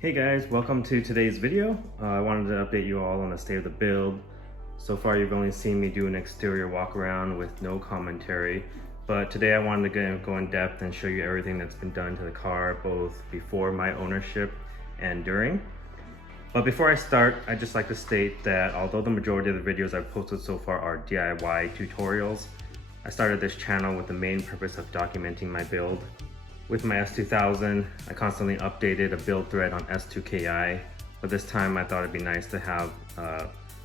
Hey guys, welcome to today's video. I wanted to update you all on the state of the build. So far you've only seen me do an exterior walk around with no commentary, but today I wanted to go in depth and show you everything that's been done to the car, both before my ownership and during. But before I start, I'd just like to state that although the majority of the videos I've posted so far are DIY tutorials, I started this channel with the main purpose of documenting my build. With my S2000, I constantly updated a build thread on S2KI, but this time I thought it'd be nice to have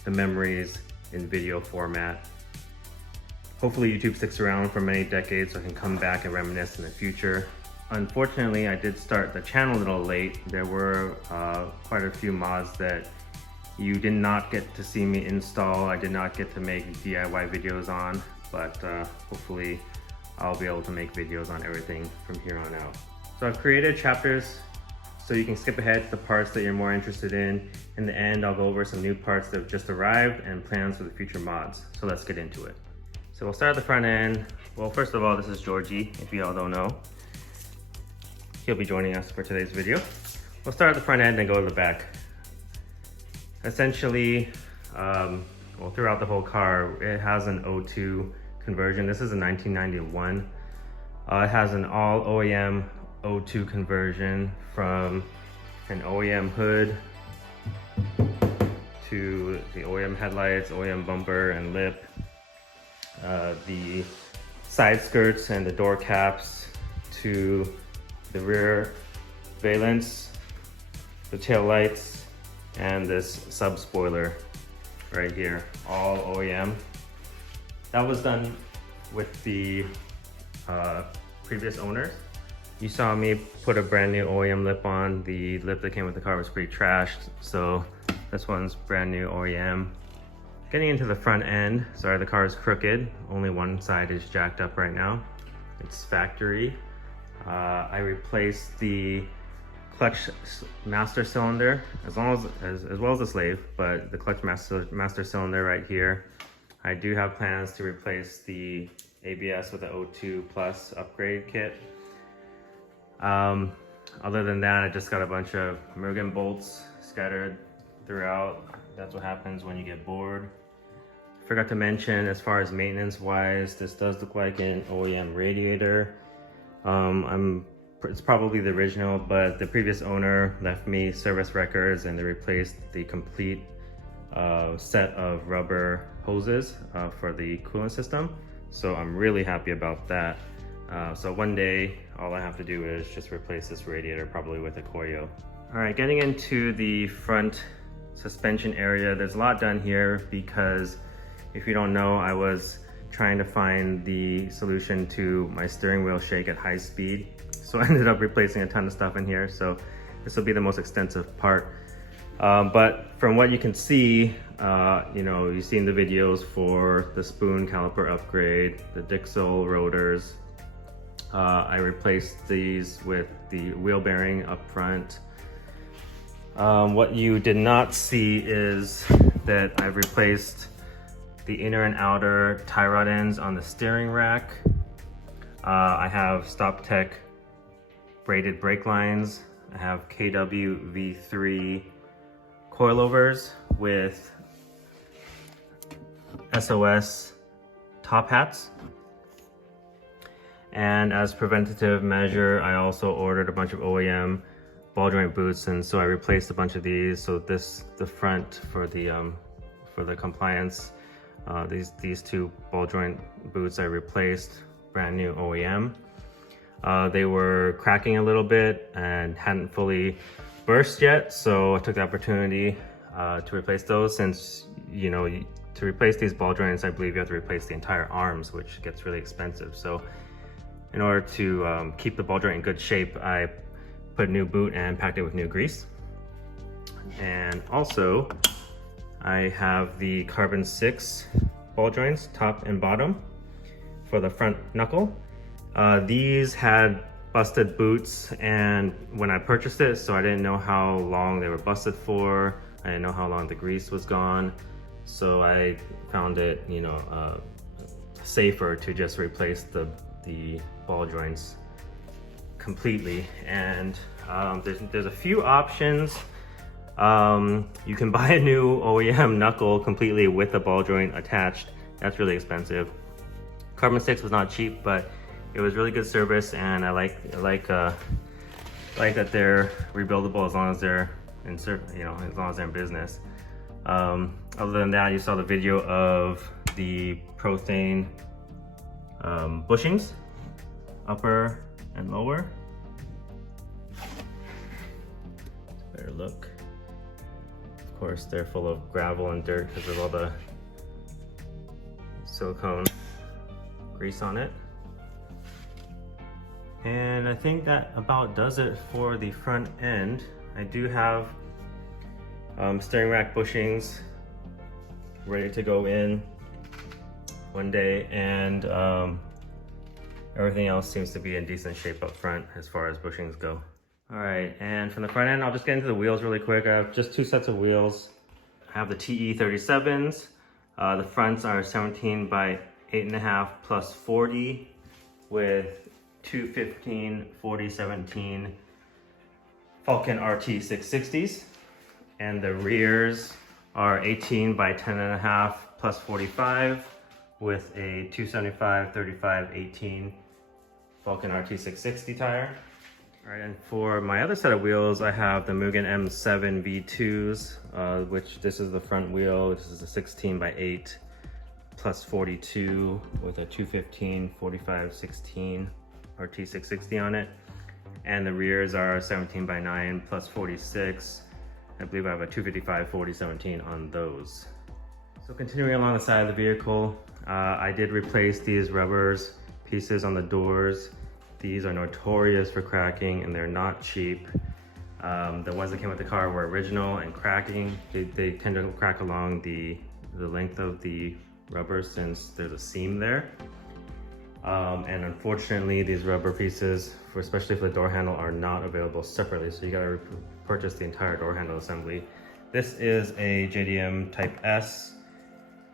the memories in video format. Hopefully YouTube sticks around for many decades so I can come back and reminisce in the future. Unfortunately, I did start the channel a little late. There were quite a few mods that you did not get to see me install. I did not get to make DIY videos on, but hopefully I'll be able to make videos on everything from here on out. So I've created chapters so you can skip ahead to the parts that you're more interested in. In the end, I'll go over some new parts that have just arrived and plans for the future mods. So let's get into it. So we'll start at the front end. Well, first of all, this is Georgie, if you all don't know. He'll be joining us for today's video. We'll start at the front end and go to the back. Essentially, well, throughout the whole car, it has an O2 conversion. This is a 1991. It has an all OEM O2 conversion, from an OEM hood to the OEM headlights, OEM bumper and lip, the side skirts and the door caps, to the rear valence, the tail lights, and this sub spoiler right here, all OEM. That was done with the previous owners. You saw me put a brand new OEM lip on. The lip that came with the car was pretty trashed, so this one's brand new OEM. Getting into the front end, sorry, the car is crooked. Only one side is jacked up right now. It's factory. I replaced the clutch master cylinder, as well as the slave, but the clutch master cylinder right here. I do have plans to replace the ABS with the O2 Plus upgrade kit. Other than that, I just got a bunch of Mergen bolts scattered throughout. That's what happens when you get bored. Forgot to mention, as far as maintenance wise, this does look like an OEM radiator. It's probably the original, but the previous owner left me service records and they replaced the complete set of rubber hoses for the coolant system. So I'm really happy about that. So one day, all I have to do is just replace this radiator, probably with a Koyo. All right, getting into the front suspension area, there's a lot done here because if you don't know, I was trying to find the solution to my steering wheel shake at high speed. So I ended up replacing a ton of stuff in here. So this will be the most extensive part. But from what you can see, you've seen the videos for the spoon caliper upgrade, the Dixel rotors. I replaced these with the wheel bearing up front. What you did not see is that I've replaced the inner and outer tie rod ends on the steering rack. I have StopTech braided brake lines. I have KW V3 coilovers with SOS top hats. And as preventative measure, I also ordered a bunch of OEM ball joint boots, and so I replaced a bunch of these. So the front for the compliance, these two ball joint boots I replaced, brand new OEM. They were cracking a little bit and hadn't fully burst yet, so I took the opportunity to replace those, since to replace these ball joints, I believe you have to replace the entire arms, which gets really expensive. So in order to keep the ball joint in good shape, I put a new boot and packed it with new grease. And also, I have the carbon 6 ball joints, top and bottom, for the front knuckle. These had busted boots, and when I purchased it, so I didn't know how long they were busted for. I didn't know how long the grease was gone. So I found it, safer to just replace the ball joints completely. And there's a few options. You can buy a new OEM knuckle completely with the ball joint attached. That's really expensive. Carbon 6 was not cheap, but it was really good service, and I like that they're rebuildable as long as they're as long as they're in business. Other than that, you saw the video of the Prothane bushings, upper and lower. Better look. Of course, they're full of gravel and dirt because of all the silicone grease on it. And I think that about does it for the front end. I do have steering rack bushings ready to go in one day, and everything else seems to be in decent shape up front as far as bushings go. All right, and from the front end, I'll just get into the wheels really quick. I have just 2 sets of wheels. I have the TE 37s. The fronts are 17 by 8.5 plus 40 with 215 40 17 Falcon RT 660s, and the rears are 18 by 10.5 plus 45 with a 275 35 18 Falcon RT 660 tire. All right, and for my other set of wheels, I have the Mugen M7 V2s, which this is the front wheel. This is a 16 by 8 plus 42 with a 215 45 16 RT 660 on it. And the rears are 17 by 9 plus 46. I believe I have a 255 40 17 on those. So continuing along the side of the vehicle, I did replace these rubbers pieces on the doors. These are notorious for cracking, and they're not cheap. The ones that came with the car were original and cracking. They tend to crack along the length of the rubber since there's a seam there. And unfortunately, these rubber pieces, especially for the door handle, are not available separately. So you gotta purchase the entire door handle assembly. This is a JDM Type S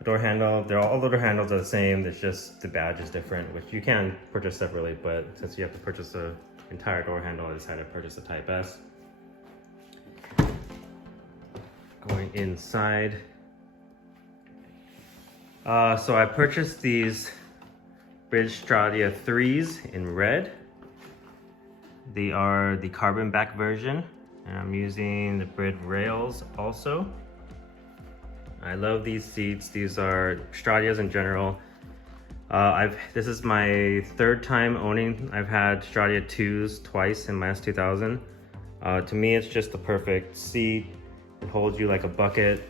door handle. All the door handles are the same. It's just the badge is different, which you can purchase separately. But since you have to purchase the entire door handle, I decided to purchase the Type S. Going inside. So I purchased these British Stradia 3s in red. They are the carbon back version, and I'm using the Brit rails also. I love these seats. These are Stradias in general. This is my 3rd time owning. I've had Stradia 2s twice in my S2000. To me, it's just the perfect seat. It holds you like a bucket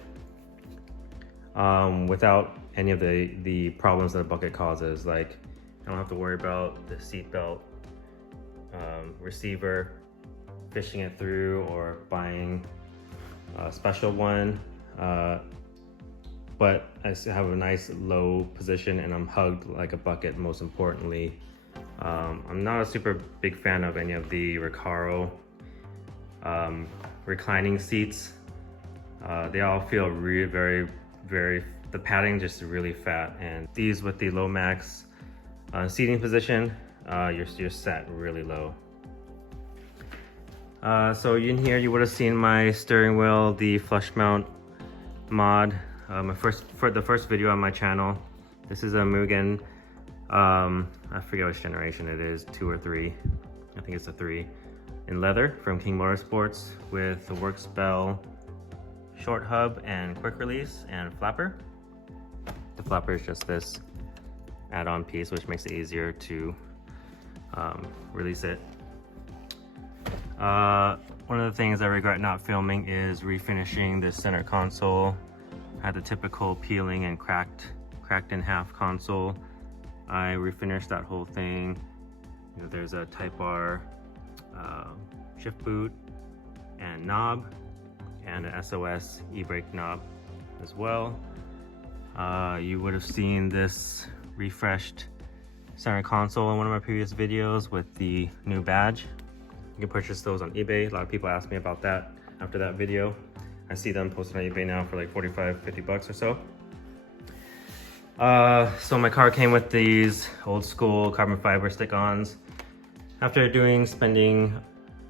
without any of the problems that a bucket causes. Like, I don't have to worry about the seat belt receiver fishing it through or buying a special one. But I still have a nice low position, and I'm hugged like a bucket, most importantly. I'm not a super big fan of any of the Recaro reclining seats. They all feel very, the padding just really fat, and these with the low max seating position, you're sat really low. So in here you would have seen my steering wheel, the flush mount mod. The first video on my channel. This is a Mugen, I forget which generation it is, 2 or 3. I think it's a 3. In leather from King Motorsports with the Works Bell short hub and quick release and flapper. The flapper is just this add-on piece, which makes it easier to release it. One of the things I regret not filming is refinishing this center console. I had the typical peeling and cracked in half console. I refinished that whole thing. There's a Type R shift boot and knob, and an SOS e-brake knob as well. You would have seen this refreshed center console in one of my previous videos with the new badge. You can purchase those on eBay. A lot of people ask me about that after that video. I see them posted on eBay now for like 45, 50 bucks or so. So my car came with these old school carbon fiber stick-ons. After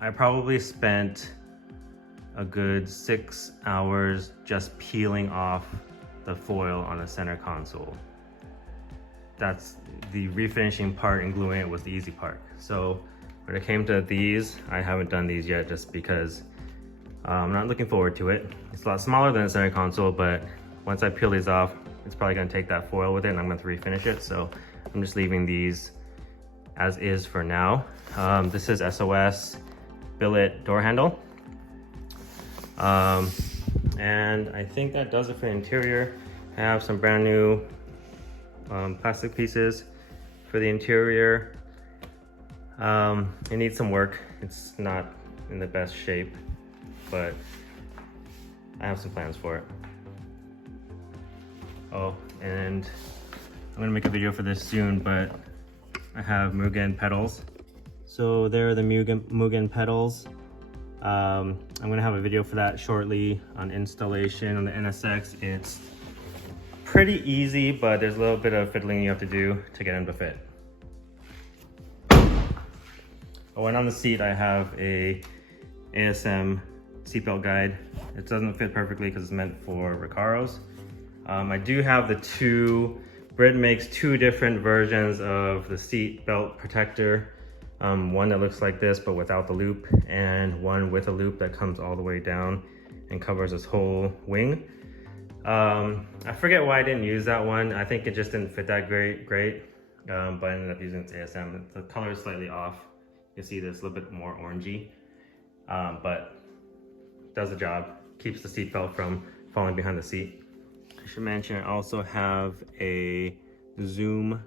I probably spent a good 6 hours just peeling off the foil on the center console. That's the refinishing part, and gluing it was the easy part. So when it came to these, I haven't done these yet just because I'm not looking forward to it. It's a lot smaller than the center console, but once I peel these off, it's probably gonna take that foil with it and I'm gonna refinish it. So I'm just leaving these as is for now. This is SOS billet door handle. And I think that does it for the interior. I have some brand new plastic pieces for the interior. It needs some work. It's not in the best shape, but I have some plans for it. Oh, and I'm gonna make a video for this soon, but I have Mugen pedals. So there are the Mugen pedals. I'm gonna have a video for that shortly on installation on the NSX. It's pretty easy, but there's a little bit of fiddling you have to do to get them to fit. Oh, and on the seat I have a ASM seatbelt guide. It doesn't fit perfectly because it's meant for Recaros. I do have the two, Brit makes two different versions of the seat belt protector. One that looks like this but without the loop, and one with a loop that comes all the way down and covers this whole wing. I forget why I didn't use that one. I think it just didn't fit that great, but I ended up using ASM. The color is slightly off. You see this a little bit more orangey, but does the job. Keeps the seat belt from falling behind the seat. I should mention I also have a Zoom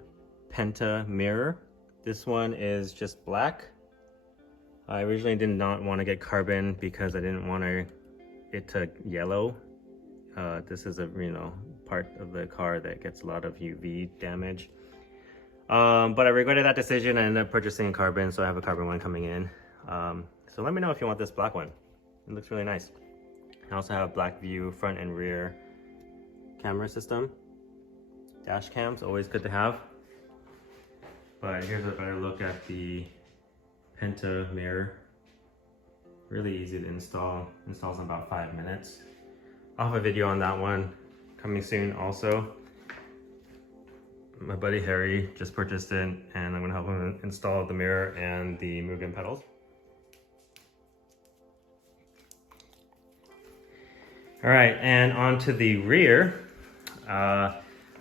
Penta mirror. This one is just black. I originally did not want to get carbon because I didn't want it to yellow. This is a part of the car that gets a lot of UV damage. But I regretted that decision. I ended up purchasing carbon, so I have a carbon one coming in. So let me know if you want this black one. It looks really nice. I also have black view front and rear camera system. Dash cams, always good to have. But here's a better look at the Penta mirror. Really easy to install. Installs in about 5 minutes. I'll have a video on that one coming soon also. My buddy Harry just purchased it, and I'm gonna help him install the mirror and the Mugen pedals. All right, and onto the rear.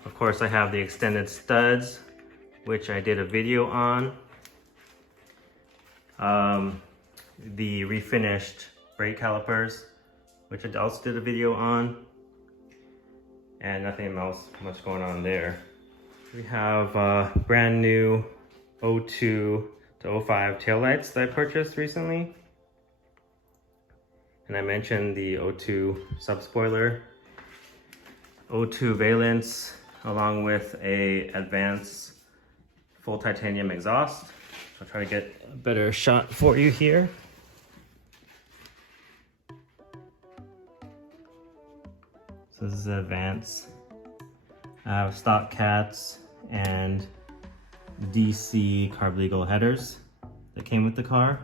Of course, I have the extended studs, which I did a video on. The refinished brake calipers, which I also did a video on. And nothing else much going on there. We have brand new 02 to 05 taillights that I purchased recently. And I mentioned the 02 subspoiler, 02 valence, along with a advanced full titanium exhaust. I'll try to get a better shot for you here. So this is the advanced. I have stock cats and DC carb legal headers that came with the car.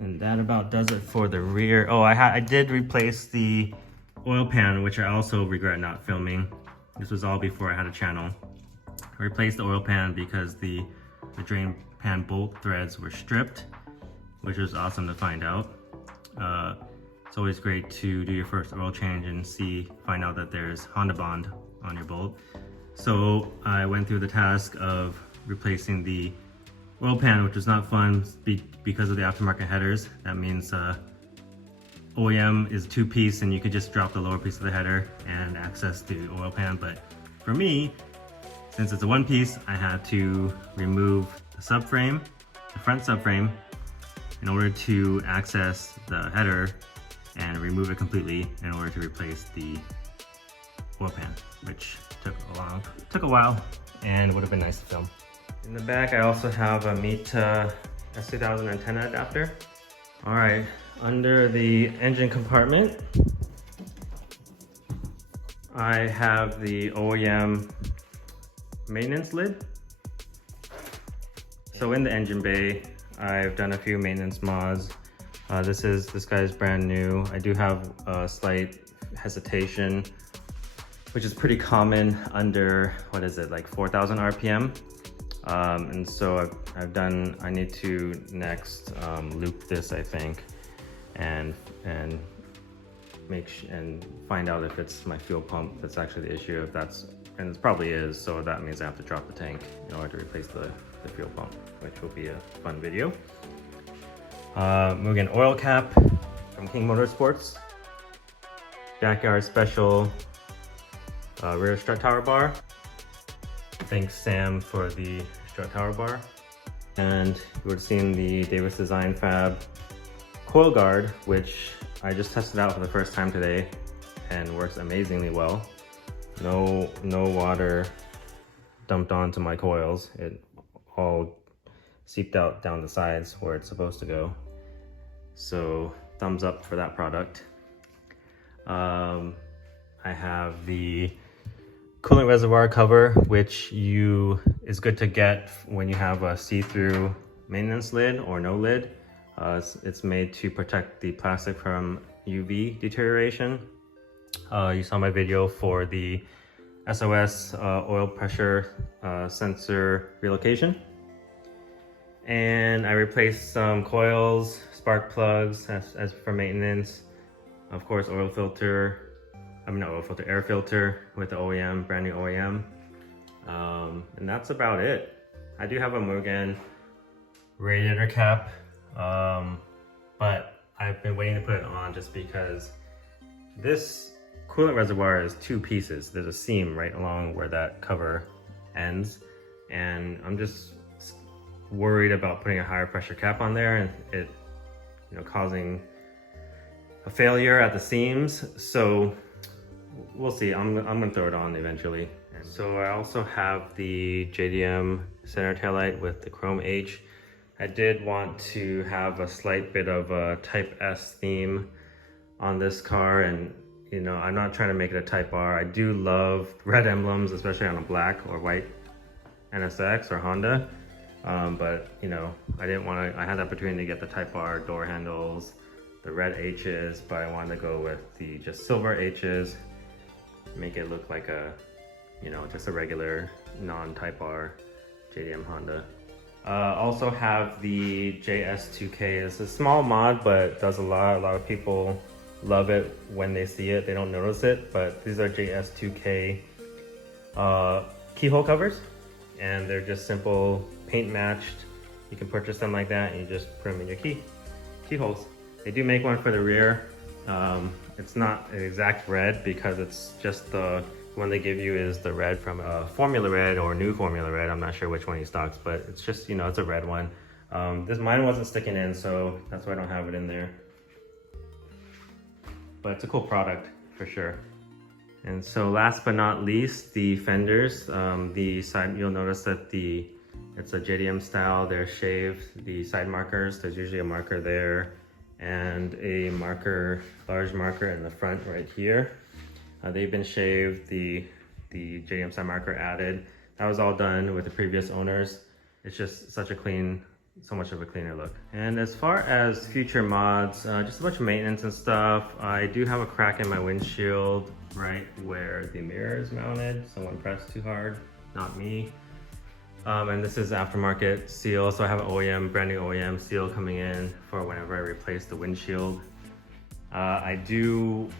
And that about does it for the rear. Oh, I did replace the oil pan, which I also regret not filming. This was all before I had a channel. I replaced the oil pan because the drain pan bolt threads were stripped, which was awesome to find out. It's always great to do your first oil change and find out that there's Honda Bond on your bolt. So I went through the task of replacing the oil pan, which was not fun because of the aftermarket headers. That means OEM is 2-piece and you could just drop the lower piece of the header and access the oil pan. But for me, since it's a 1-piece, I had to remove the subframe, the front subframe, in order to access the header, and remove it completely in order to replace the oil pan, which took a while and would have been nice to film. In the back, I also have a Mita S2000 antenna adapter. All right, under the engine compartment, I have the OEM maintenance lid. So in the engine bay, I've done a few maintenance mods. This guy's brand new. I do have a slight hesitation, which is pretty common under, what is it, like 4,000 RPM. And so I need to next loop this, I think, and find out if it's my fuel pump that's actually the issue. If that's, and it probably is, so that means I have to drop the tank in order to replace the fuel pump, which will be a fun video. Mugen oil cap from King Motorsports. Backyard special rear strut tower bar. Thanks Sam for the strut tower bar. And you would have seen the Davis Design Fab coil guard, which I just tested out for the first time today and works amazingly well. No water dumped onto my coils. It all seeped out down the sides where it's supposed to go. So thumbs up for that product. I have the coolant reservoir cover, which is good to get when you have a see-through maintenance lid or no lid. It's made to protect the plastic from UV deterioration. You saw my video for the SOS oil pressure sensor relocation. And I replaced some coils, spark plugs as for maintenance. Of course, air filter with the OEM, brand new OEM. And that's about it. I do have a Mugen radiator cap, but I've been waiting to put it on just because this coolant reservoir is two pieces. There's a seam right along where that cover ends, and I'm just worried about putting a higher pressure cap on there and it, causing a failure at the seams. So we'll see. I'm gonna throw it on eventually. And so I also have the JDM center taillight with the chrome H. I did want to have a slight bit of a Type S theme on this car, and I'm not trying to make it a Type R. I do love red emblems, especially on a black or white NSX or Honda. But I didn't want to, I had the opportunity to get the Type R door handles, the red H's, but I wanted to go with the just silver H's, make it look like a, just a regular non-Type R JDM Honda. Also have the JS2K. It's a small mod, but does a lot of people love it when they see it. They don't notice it, but these are JS2K keyhole covers, and they're just simple paint matched. You can purchase them like that and you just put them in your keyholes. They do make one for the rear. It's not an exact red because it's just the one they give you is the red from Formula Red or New Formula Red. I'm not sure which one he stocks, but it's just, it's a red one. Mine wasn't sticking in, so that's why I don't have it in there. But it's a cool product for sure. And so last but not least, the fenders. The side, you'll notice that it's a JDM style. They're shaved, the side markers. There's usually a marker there and a large marker in the front right here. They've been shaved, the JDM side marker added. That was all done with the previous owners. It's just so much of a cleaner look. And as far as future mods, just a bunch of maintenance and stuff. I do have a crack in my windshield right where the mirror is mounted. Someone pressed too hard, not me. And this is aftermarket seal, so I have an brand new OEM seal coming in for whenever I replace the windshield. I do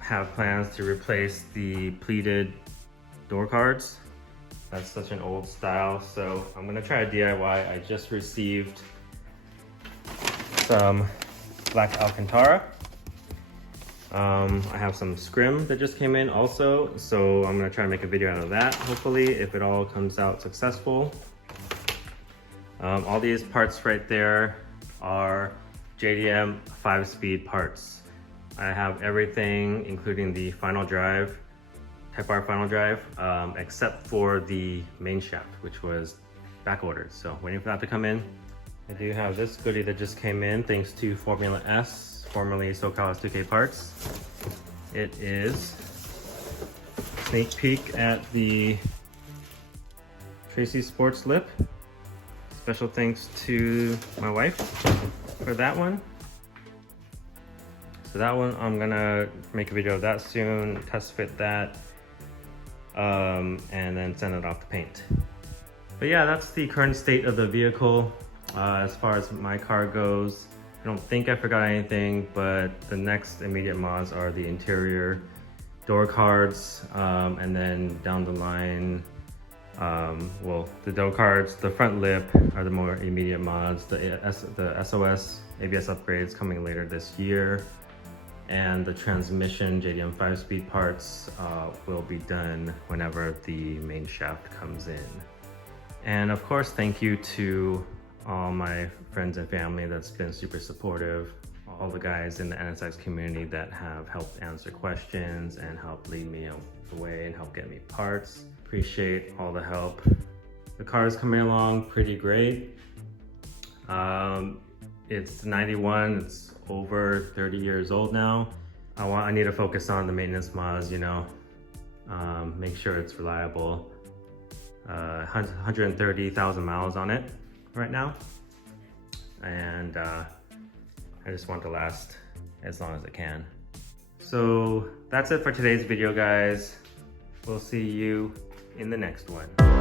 have plans to replace the pleated door cards. That's such an old style, so I'm gonna try a DIY. I just received some black Alcantara. I have some scrim that just came in also, so I'm gonna try to make a video out of that, hopefully, if it all comes out successful. All these parts right there are JDM 5-speed parts. I have everything, including the final drive, Type R final drive, except for the main shaft, which was back ordered. So waiting for that to come in. I do have this goodie that just came in thanks to Formula S, formerly SoCal S2K Parts. It is a sneak peek at the Tracy Sports Lip. Special thanks to my wife for that one. So that one, I'm gonna make a video of that soon, test fit that, and then send it off to paint. But yeah, that's the current state of the vehicle. As far as my car goes, I don't think I forgot anything, but the next immediate mods are the interior door cards, and then down the line, well, the door cards, the front lip are the more immediate mods, the SOS ABS upgrades coming later this year, and the transmission JDM 5-speed parts will be done whenever the main shaft comes in. And of course, thank you to all my friends and family that's been super supportive, all the guys in the NSX community that have helped answer questions and help lead me the way and help get me parts. Appreciate all the help. The car is coming along pretty great. It's 91, it's over 30 years old now. I need to focus on the maintenance mods, you know, make sure it's reliable. 130,000 miles on it right now, and I just want to last as long as it can. So that's it for today's video, guys. We'll see you in the next one.